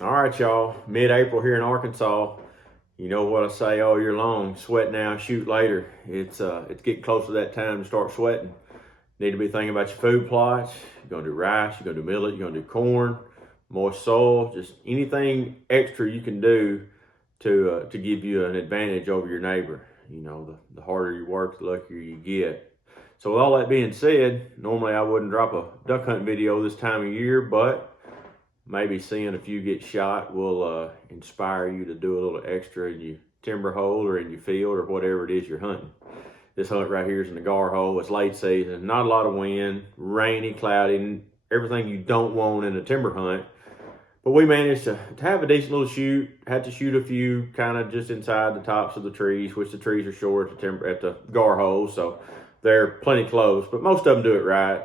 All right, y'all. Mid-April here in Arkansas. You know what I say all year long: sweat now, shoot later. It's getting close to that time to start sweating. Need to be thinking about your food plots. You're gonna do rice. You're gonna do millet. You're gonna do corn, moist soil. Just anything extra you can do to give you an advantage over your neighbor. You know, the harder you work, the luckier you get. So with all that being said, normally I wouldn't drop a duck hunt video this time of year, but maybe seeing a few get shot will inspire you to do a little extra in your timber hole or in your field or whatever it is you're hunting. This hunt right here is in the Gar Hole. It's late season, not a lot of wind, rainy, cloudy, everything you don't want in a timber hunt. But we managed to have a decent little shoot. Had to shoot a few kind of just inside the tops of the trees, which the trees are short at the Gar Hole, so they're plenty close. But most of them do it right.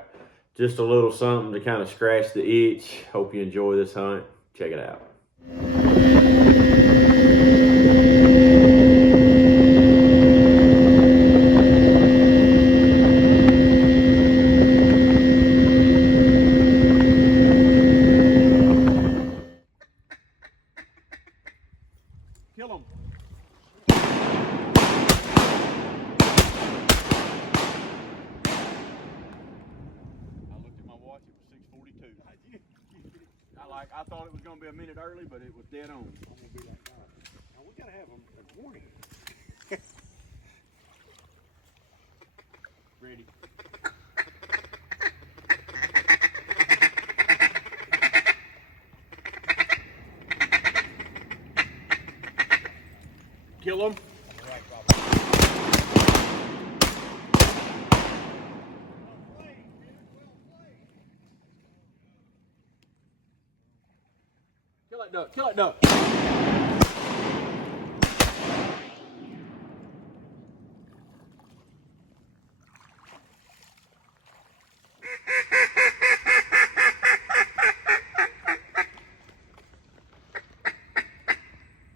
Just a little something to kind of scratch the itch. Hope you enjoy this hunt. Check it out. Kill him. I thought it was going to be a minute early, but it was dead on. I'm going to be like that. Now we got to have them a warning. Ready. Kill them. Kill that duck, kill that duck.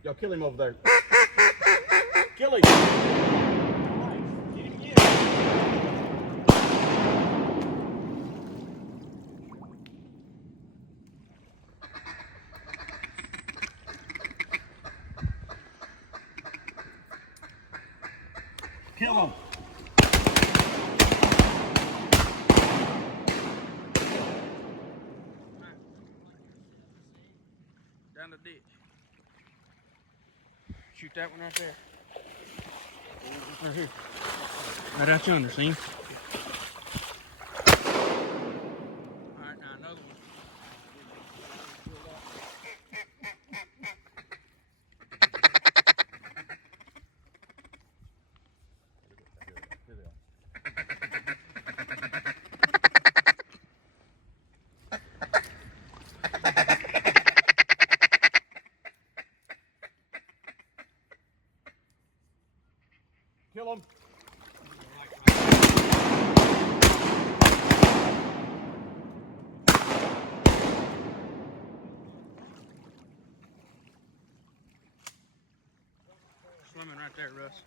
Y'all kill him over there. Kill him. Get him again. Kill him. Down the ditch. Shoot that one right there. Right here. Right out yonder, see him? Alright, now another one. Kill him. Swimming right there, Russ.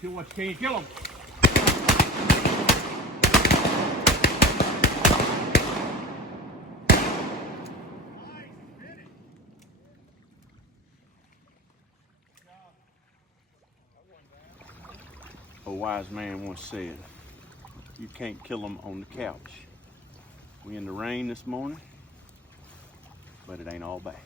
Kill what you can, kill him. A wise man once said, you can't kill them on the couch. We in the rain this morning, but it ain't all bad.